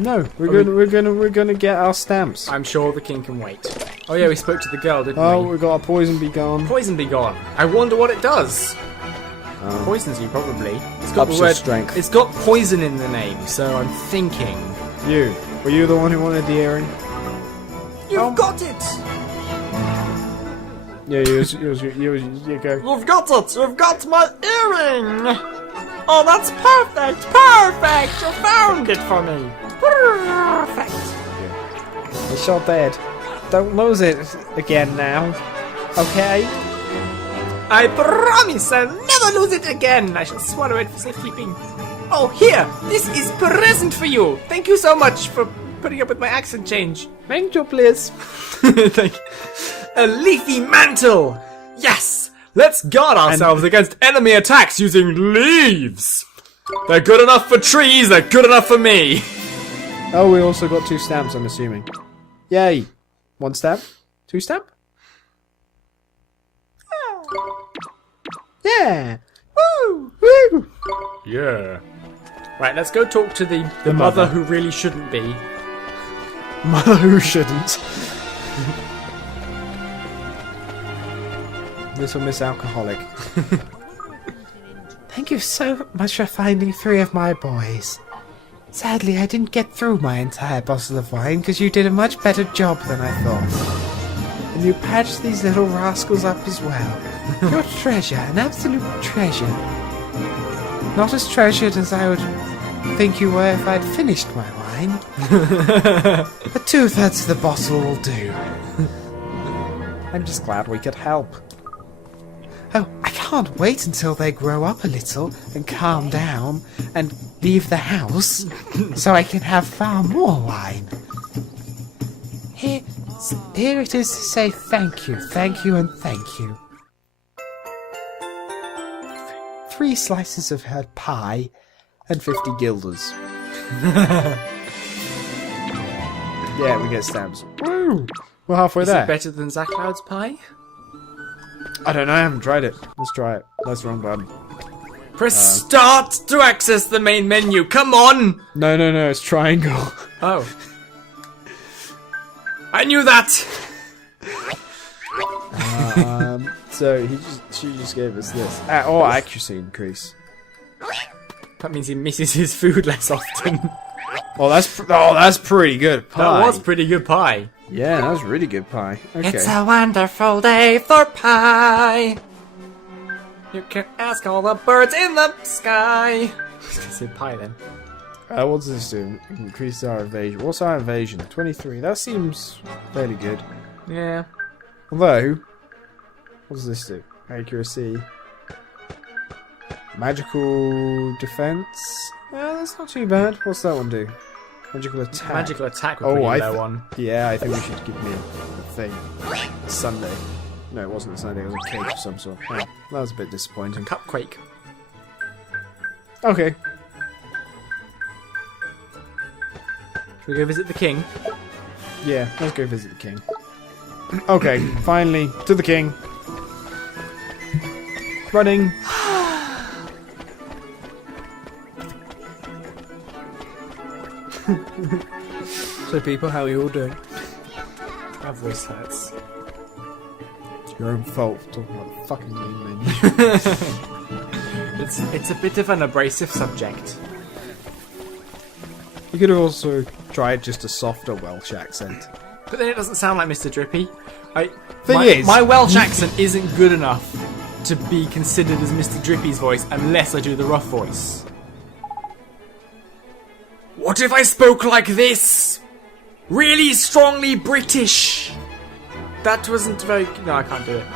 No, we're gonna get our stamps. I'm sure the king can wait. Oh yeah, we spoke to the girl, didn't Oh, we? we got a poison be gone. Poison be gone. I wonder what it does. Poisons you probably. It's got Ups the your word. strength. It's got poison in the name, so I'm thinking. Were you the one who wanted the earring? You've got it. Yeah, you go. You've got it. You've got my earring. Oh, that's perfect. Perfect. You found it for me. Perfect. It's your dead. Don't lose it again now. Okay? I promise I'll never lose it again. I shall swallow it for safekeeping. Oh, here. This is present for you. Thank you so much for putting up with my accent change. Thank you, please. Thank you. A leafy mantle. Yes. Let's guard ourselves against enemy attacks using leaves. They're good enough for trees. They're good enough for me. Oh, we also got 2 stamps, I'm assuming. Yay. 1 stamp? 2 stamp? Yeah. Woo. Woo. Yeah. Right, let's go talk to the mother who really shouldn't be. Mother who shouldn't. Little Miss Alcoholic. Thank you so much for finding 3 of my boys. Sadly, I didn't get through my entire bottle of wine because you did a much better job than I thought. And you patched these little rascals up as well. You're a treasure, an absolute treasure. Not as treasured as I would think you were if I'd finished my wine. But 2/3 of the bottle will do. I'm just glad we could help. Oh, I can't wait until they grow up a little and calm down and leave the house so I can have far more wine. Here it is to say thank you, and thank you. 3 slices of her pie and 50 guilders. Yeah, we get stamps. Woo! We're halfway there. Is it better than Zach Cloud's pie? I don't know, I haven't tried it. Let's try it. That's the wrong button. Press start to access the main menu. Come on! No, it's triangle. Oh. I knew that! So she just gave us this. Oh, accuracy increase. That means he misses his food less often. Oh, that's pretty good pie. That was pretty good pie. Yeah, that was really good pie. Okay. It's a wonderful day for pie. You can ask all the birds in the sky. I was gonna say pie then. What does this do? Increase our evasion. What's our evasion? 23. That seems fairly good. Yeah. Although, what does this do? Accuracy. Magical defense. That's not too bad. What's that one do? Magical attack. Magical attack was pretty low on. Yeah, I think we should give me a thing. A Sunday. No, it wasn't a Sunday. It was a cake of some sort. Oh, that was a bit disappointing. Cupquake. Okay. Should we go visit the king? Yeah, let's go visit the king. Okay, finally, to the king. Running. So people, how are you all doing? My voice hurts. It's your own fault for talking about the fucking main menu. It's a bit of an abrasive subject. You could have also tried just a softer Welsh accent. But then it doesn't sound like Mr. Drippy. Thing my Welsh accent isn't good enough to be considered as Mr. Drippy's voice unless I do the rough voice. What if I spoke like this? Really strongly British. That wasn't very... No, I can't do it.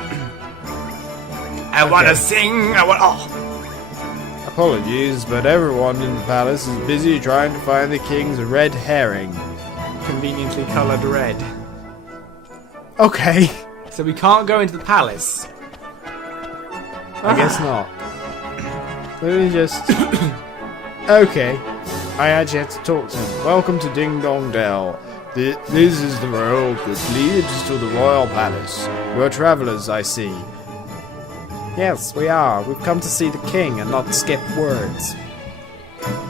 I want to sing. Apologies, but everyone in the palace is busy trying to find the king's red herring. Conveniently coloured red. Okay. So we can't go into the palace. I guess not. Let me just... Okay. I actually had to talk to him. Welcome to Ding Dong Dell. This is the road that leads to the royal palace. We're travellers, I see. Yes, we are. We've come to see the king and not skip words.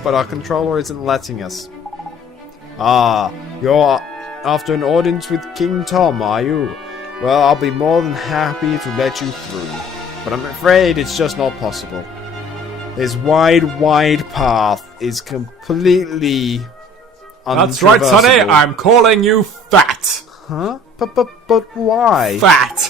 But our controller isn't letting us. Ah, you're after an audience with King Tom, are you? Well, I'll be more than happy to let you through. But I'm afraid it's just not possible. This wide path is completely That's right, Sonny. I'm calling you fat. Huh? But why? Fat.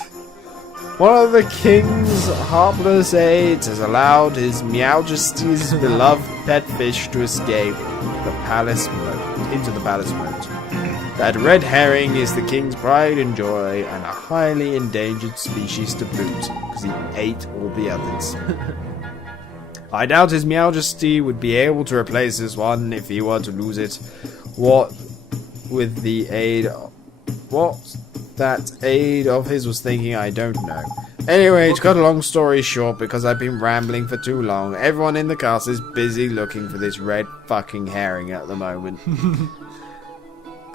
One of the king's harmless aides has allowed his Meowjesty's beloved pet fish to escape the palace moat, into the palace moat. That red herring is the king's pride and joy, and a highly endangered species to boot, because he ate all the others. I doubt his Meowjesty would be able to replace this one if he were to lose it. What that aide of his was thinking, I don't know. Anyway, to cut a long story short, because I've been rambling for too long, everyone in the castle is busy looking for this red fucking herring at the moment.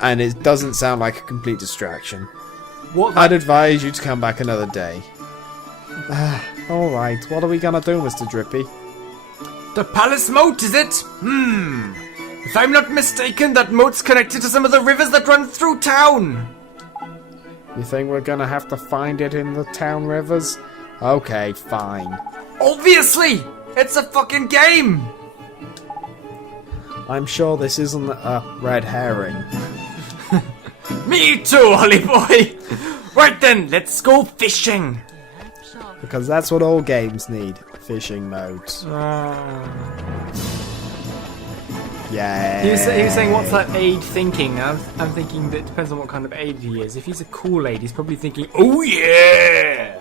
And it doesn't sound like a complete distraction. I'd advise you to come back another day. Alright, what are we gonna do, Mr. Drippy? The palace moat, is it? If I'm not mistaken, that moat's connected to some of the rivers that run through town. You think we're gonna have to find it in the town rivers? Okay, fine. Obviously! It's a fucking game! I'm sure this isn't a red herring. Me too, Holly boy! Right then, let's go fishing! Because that's what all games need. Fishing modes. Yeah. He was saying, what's that aide thinking? I'm thinking that it depends on what kind of aide he is. If he's a cool aide, he's probably thinking, oh yeah!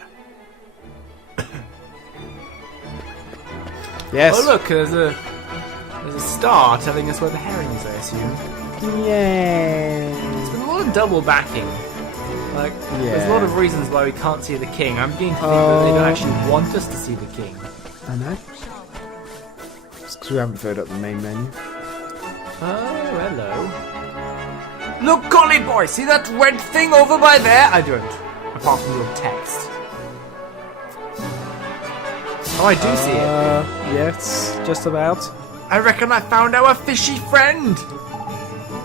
Yes. Oh look, there's a star telling us where the herring is, I assume. Yeah. There's been a lot of double backing. Like, there's a lot of reasons why we can't see the king. I'm beginning to think that they don't actually want us to see the king. I know. It's because we haven't filled up the main menu. Oh, hello. Look, Collie boy, see that red thing over by there? I don't. Apart from your text. Oh, I do see it. Yes, just about. I reckon I found our fishy friend.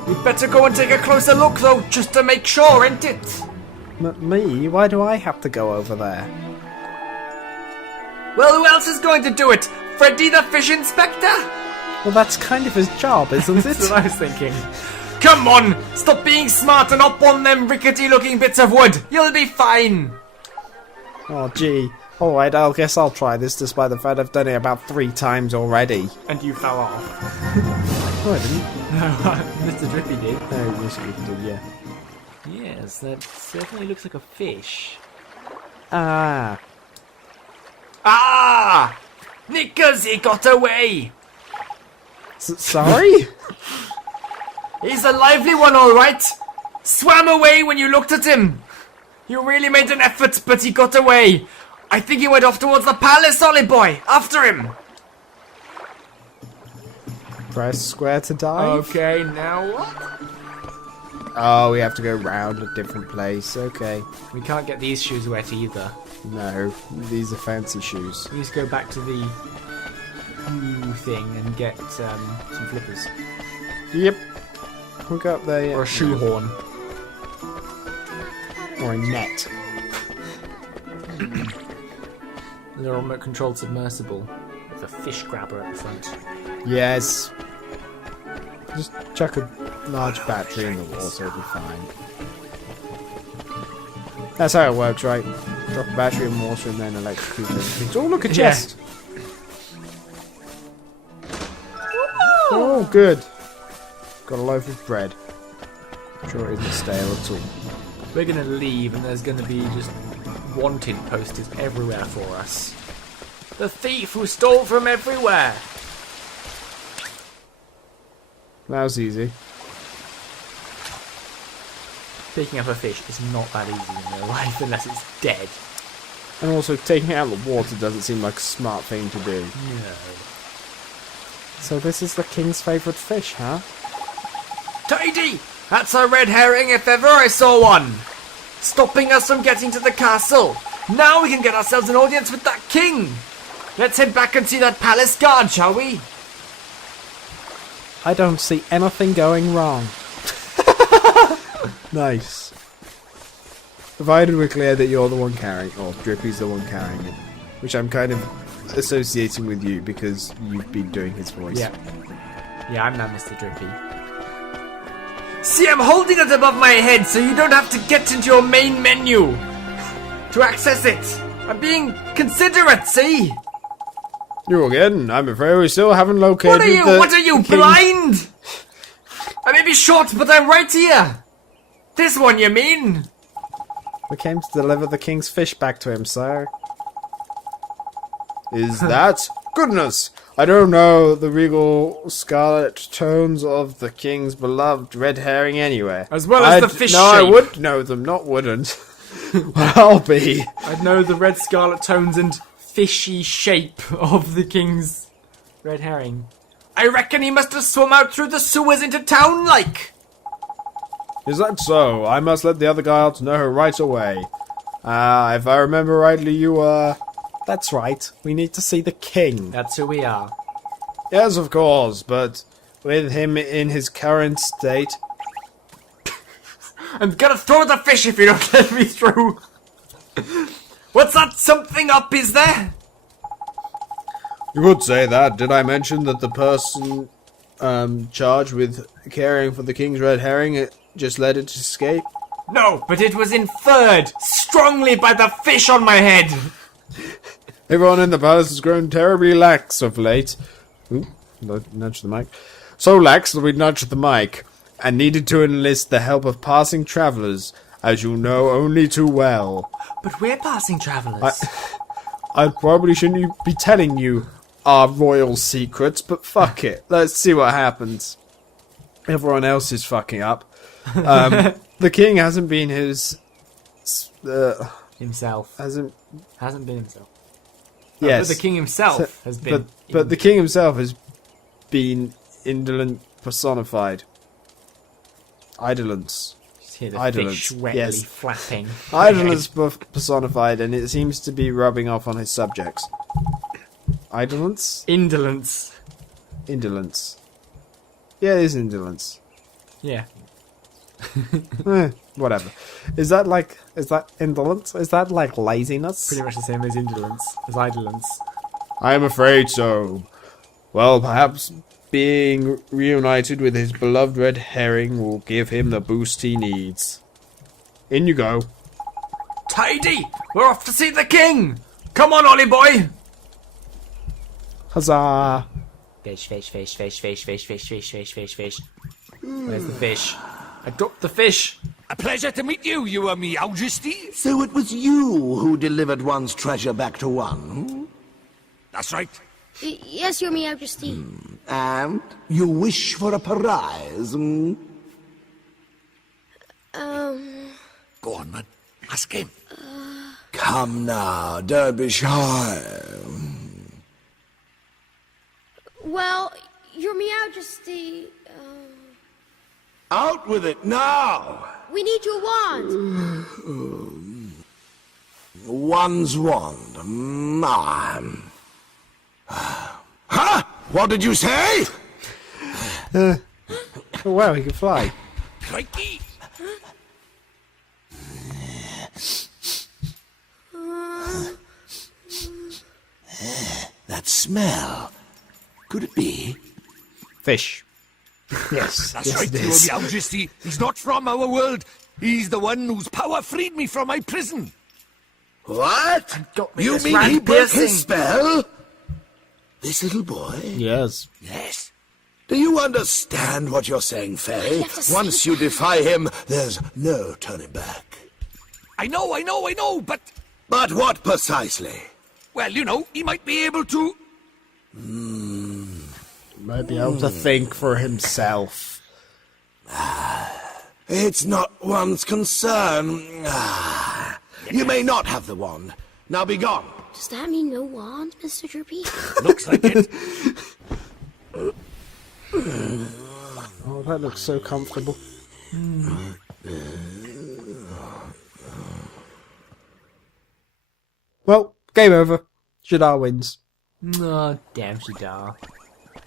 We'd better go and take a closer look, though, just to make sure, ain't it? Me? Why do I have to go over there? Well, who else is going to do it? Freddy the Fish Inspector? Well, that's kind of his job, isn't it? That's what I was thinking. Come on! Stop being smart and up on them rickety-looking bits of wood! You'll be fine! Oh, gee. Alright, I guess I'll try this, despite the fact I've done it about 3 times already. And you fell off. No, I didn't. No, Mr. Drippy did. No, Mr. Drippy did, yeah. Yes, that certainly looks like a fish. Ah! Nickers, he got away! Sorry? He's a lively one, alright! Swam away when you looked at him! You really made an effort, but he got away! I think he went off towards the palace, Ollie boy! After him! Press square to dive? Okay, now what? Oh, we have to go round a different place, okay. We can't get these shoes wet either. No, these are fancy shoes. We need to go back to the thing and get some flippers. Yep. We'll go up there, yeah. Or a shoehorn. Or a net. The remote controlled submersible with a fish grabber at the front. Yes. Just chuck a large battery in the water, it'll be fine. That's how it works, right? Drop a battery in water and then electrocute everything. Oh, look, a chest! Oh, good. Got a loaf of bread. I'm sure it isn't stale at all. We're gonna leave and there's gonna be just wanted posters everywhere for us. The thief who stole from everywhere! That was easy. Picking up a fish is not that easy in real life unless it's dead. And also, taking it out of the water doesn't seem like a smart thing to do. No. So this is the king's favourite fish, huh? Tidy! That's a red herring if ever I saw one! Stopping us from getting to the castle! Now we can get ourselves an audience with that king! Let's head back and see that palace guard, shall we? I don't see anything going wrong. Nice. Provided we're clear that you're the one carrying, or Drippy's the one carrying it. Which I'm kind of associating with you because you've been doing his voice. Yeah. Yeah, I'm not Mr. Drippy. See, I'm holding it above my head so you don't have to get into your main menu to access it. I'm being considerate, see? You again? I'm afraid we still haven't located What are you? the What are you, king- blind? I may be short, but I'm right here. This one, you mean? We came to deliver the king's fish back to him, sir. Is that? Goodness! I don't know the regal scarlet tones of the king's beloved red herring anyway. As well as the fish No, I shape. would know them, not wouldn't. Well, I'll be. I'd know the red scarlet tones and fishy shape of the king's red herring. I reckon he must have swum out through the sewers into town, like. Is that so? I must let the other guards know right away. If I remember rightly, you That's right. We need to see the king. That's who we are. Yes, of course, but with him in his current state... I'm gonna throw the fish if you don't let me through. What's that something up, is there? You could say that. Did I mention that the person charged with caring for the king's red herring just let it escape? No, but it was inferred strongly by the fish on my head. Everyone in the palace has grown terribly lax of late. Ooh, nudge the mic. So lax that we nudged the mic, and needed to enlist the help of passing travellers, as you know only too well. But we're passing travellers. I probably shouldn't be telling you our royal secrets, but fuck it. Let's see what happens. Everyone else is fucking up. The king hasn't been himself. Hasn't been himself. Yes. But the king himself has been... But the king himself has been indolent personified. Idolence. Just hear the Idolence, fish wetly yes. flapping. Idolence personified, and it seems to be rubbing off on his subjects. Idolence? Indolence. Indolence. Yeah, it is indolence. Yeah. Whatever. Is that indolence? Is that like laziness? Pretty much the same as indolence, as idolence. I am afraid so. Well, perhaps being reunited with his beloved red herring will give him the boost he needs. In you go. Tidy! We're off to see the king! Come on, Ollie boy! Huzzah! Fish, fish, fish, fish, fish, fish, fish, fish, fish, fish, fish. Where's the fish? I dropped the fish. A pleasure to meet you, your Majesty. So it was you who delivered one's treasure back to one, hmm? That's right. Yes, Your Majesty. And you wish for a prize, hmm? Go on, man. Ask him. Come now, don't be shy. Well, Your Majesty, Out with it now! we need your wand. One's wand. Huh? What did you say? Oh wow, he can fly. Crikey. That smell. Could it be? Fish. Yes, That's yes, right, it is. your Majesty. He's not from our world. He's the one whose power freed me from my prison. What? got me You this mean rat he broke piercing. his spell? This little boy? Yes. Yes. Do you understand what you're saying, Faye? have to see Once you defy him, there's no turning back. I know, but... But what precisely? Well, you know, he might be able to... Might be able to think for himself. It's not one's concern. You may not have the wand. Now be gone. Does that mean no wand, Mr. Drippy? Looks like it. Oh, that looks so comfortable. Well, game over. Jadar wins. Oh, damn Shadar.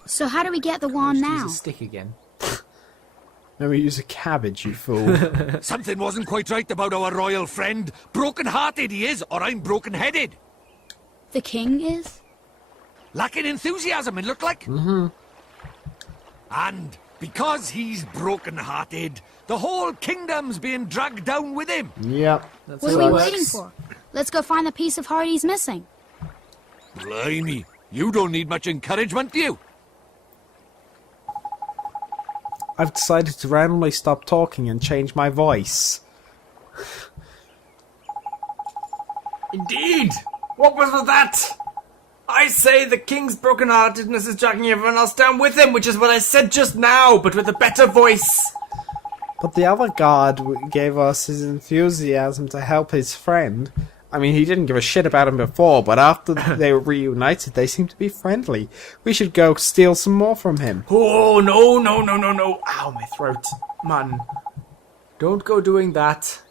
So how do we get the wand now? Use a stick again. No, we use a cabbage, you fool. Something wasn't quite right about our royal friend. Broken-hearted he is, or I'm broken-headed. The king is? Lacking enthusiasm, it looked like. Mm-hmm. And because he's broken-hearted, the whole kingdom's being dragged down with him. Yep. What are we waiting for? Let's go find the piece of heart he's missing. Blimey, you don't need much encouragement, do you? I've decided to randomly stop talking and change my voice. Indeed! What was with that? I say the king's broken-heartedness is dragging everyone else down with him, which is what I said just now, but with a better voice. But the other god gave us his enthusiasm to help his friend. I mean, he didn't give a shit about him before, but after they were reunited, they seemed to be friendly. We should go steal some more from him. Oh, no. Ow, my throat. Man, don't go doing that.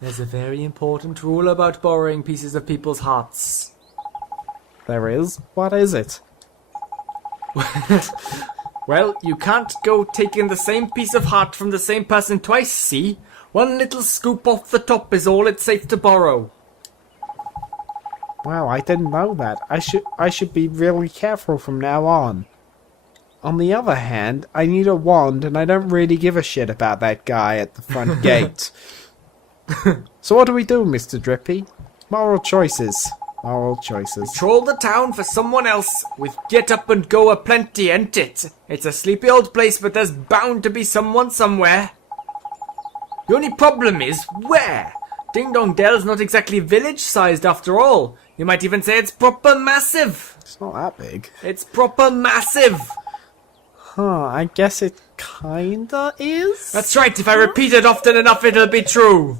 There's a very important rule about borrowing pieces of people's hearts. There is? What is it? Well, you can't go taking the same piece of heart from the same person twice, see? One little scoop off the top is all it's safe to borrow. Wow, I didn't know that. I should be really careful from now on. On the other hand, I need a wand, and I don't really give a shit about that guy at the front gate. So what do we do, Mr. Drippy? Moral choices. Moral choices. Troll the town for someone else with get up and go aplenty, ain't it? It's a sleepy old place, but there's bound to be someone somewhere. The only problem is, where? Ding Dong Dell's not exactly village-sized after all. You might even say it's proper massive. It's not that big. It's proper massive. Huh, I guess it kinda is? That's right, if I repeat it often enough, it'll be true.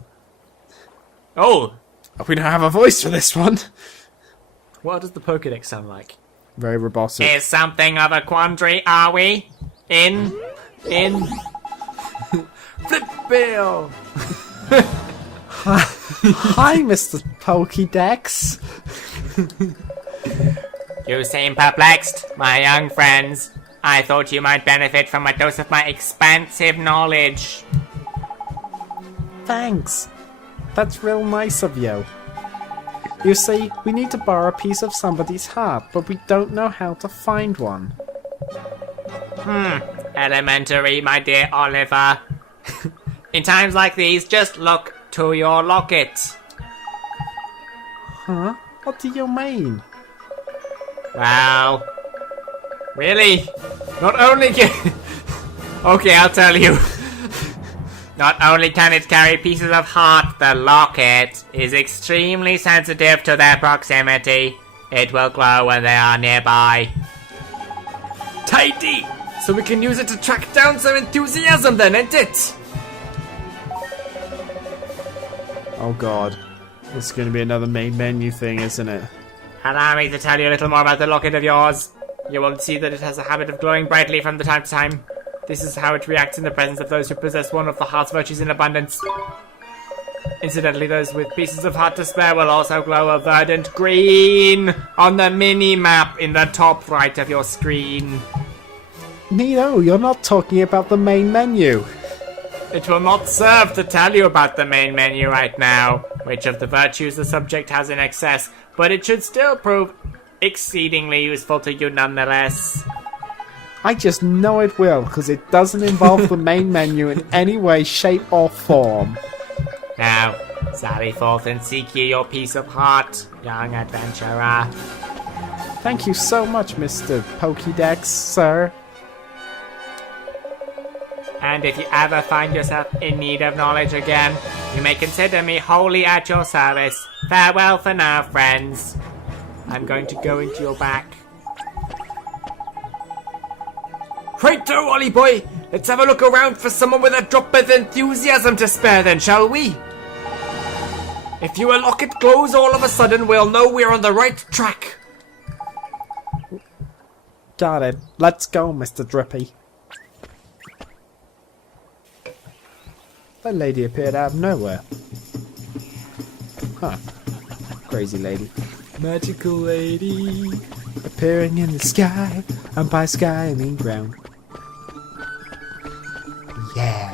Oh. We don't have a voice for this one. What does the Pokédex sound like? Very robotic. Is something of a quandary, are we? In. Flip Bill! Hi, Mr. Pokédex. You seem perplexed, my young friends. I thought you might benefit from a dose of my expansive knowledge. Thanks. That's real nice of you. You see, we need to borrow a piece of somebody's heart, but we don't know how to find one. Elementary, my dear Oliver. In times like these, just look to your locket. Huh? What do you mean? Well, really? Not only can... Okay, I'll tell you. Not only can it carry pieces of heart, the locket is extremely sensitive to their proximity. It will glow when they are nearby. Tidy! So we can use it to track down some enthusiasm then, ain't it? Oh god. This is going to be another main menu thing, isn't it? Allow me to tell you a little more about the locket of yours. You will see that it has a habit of glowing brightly from time to time. This is how it reacts in the presence of those who possess one of the heart's virtues in abundance. Incidentally, those with pieces of heart to spare will also glow a verdant green on the mini-map in the top right of your screen. Nino, you're not talking about the main menu. It will not serve to tell you about the main menu right now, which of the virtues the subject has in excess, but it should still prove exceedingly useful to you nonetheless. I just know it will, because it doesn't involve the main menu in any way, shape, or form. Now, sally forth and seek ye your piece of heart, young adventurer. Thank you so much, Mr. Pokédex, sir. And if you ever find yourself in need of knowledge again, you may consider me wholly at your service. Farewell for now, friends. I'm going to go into your back. Righto, Ollie boy! Let's have a look around for someone with a drop of enthusiasm to spare then, shall we? If your locket glows all of a sudden, we'll know we're on the right track. Got it. Let's go, Mr. Drippy. That lady appeared out of nowhere. Huh. Crazy lady. Magical lady. Appearing in the sky, and by sky I mean ground. Yeah.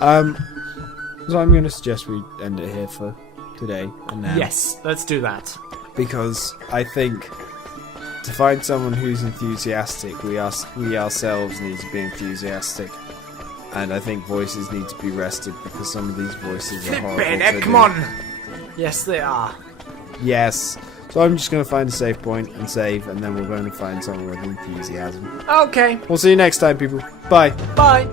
So I'm going to suggest we end it here for today and now. Yes, let's do that. Because I think to find someone who's enthusiastic, we ourselves need to be enthusiastic. And I think voices need to be rested because some of these voices are horrible to do. Come on! Yes, they are. Yes. So I'm just going to find a save point and save, and then we're going to find someone with enthusiasm. Okay. We'll see you next time, people. Bye. Bye.